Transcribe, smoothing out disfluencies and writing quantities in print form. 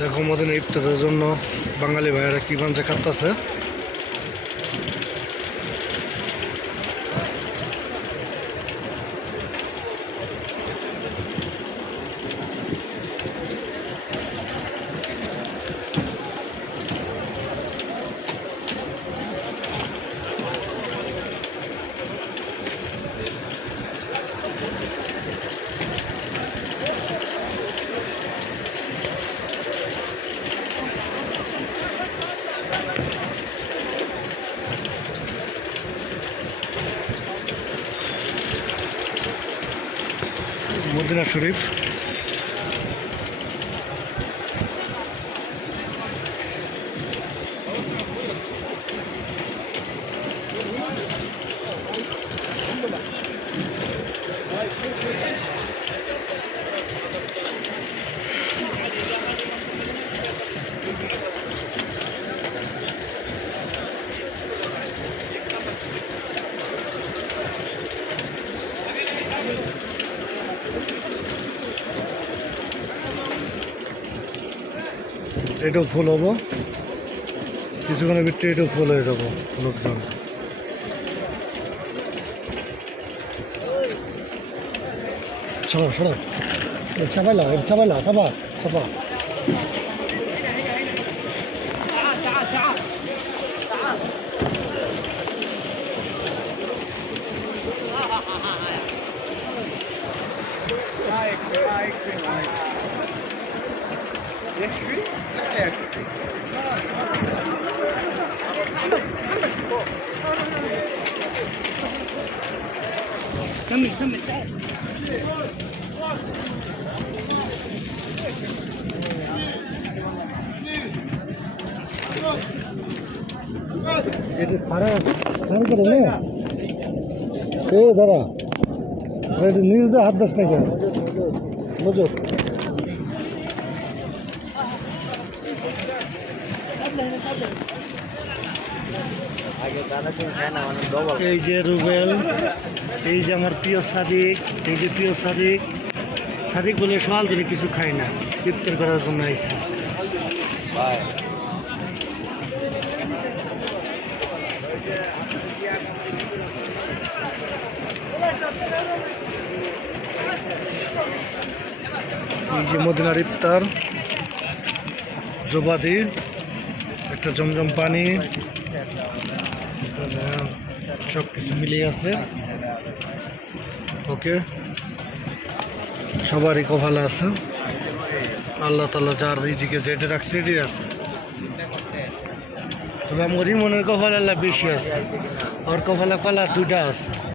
দেখো মদিনা ইফতারের জন্য বাঙালি ভাইয়েরা কি বাঞ্চা খাটতেছে। মদিনা শরীফ এটাও ফুল হবো, কিছুক্ষণের ভিতরে এটাও ফুল হয়ে যাবো লোকজন। সরা সরা চাপাইলা চাপাইলা চাপা চাপা كمل كمل تعال এটা খারা খারা করে নে এ দাঁড়া এটা নিজ দিয়ে হাত দাস না কেন বুঝো। এই যে রুবেল, এই যে আমার প্রিয় সাদিক, এই যে প্রিয় সাদিক। সাদিক বলে সকাল ধরে কিছু খাই না, ইফতার করার জন্য আইসি। এই যে মদিনার ইফতার, জবাদি, একটা জমজম পানি, সব কিছু মিলিয়ে আছে। ওকে, সবারই কপালে আছে, আল্লাহ তাআলা যার রিজিকে যেটা রাখছে এটাই আছে। তবে আমার মনের কপাল আল্লাহ বেশি আছে, ওর কপালে কলা দুটা আছে।